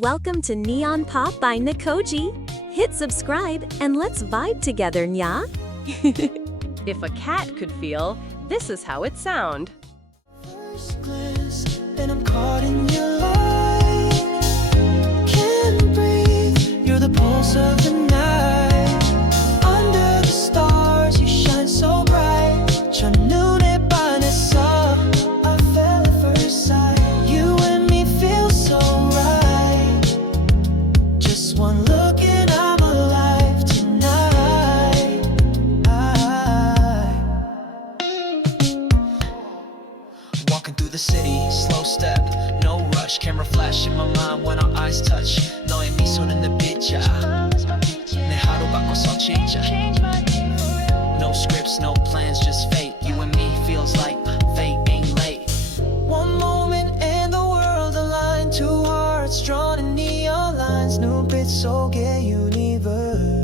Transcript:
welcome to Neon Pop by Nekoji. Hit subscribe and let's vibe together, nya? If a cat could feel, this is how it sound. First glance, and I'm caught in your light. Can't breathe, you're the pulse of the night. Under the stars, you shine so bright. 첫눈에 반했어, I fell at first sight. You and me feel so right. Just one look and I'm alive tonight. Walking through the city, slow step, no rush. Camera flash in my mind when our eyes touch. 너의 미소는 내 빛이야. 내 하루 바꿔서 진짜. No scripts, no plans, just fate. You and me feels like fate ain't late. One moment and the world aligned. Two hearts drawn in neon lines. 눈빛 속의 universe.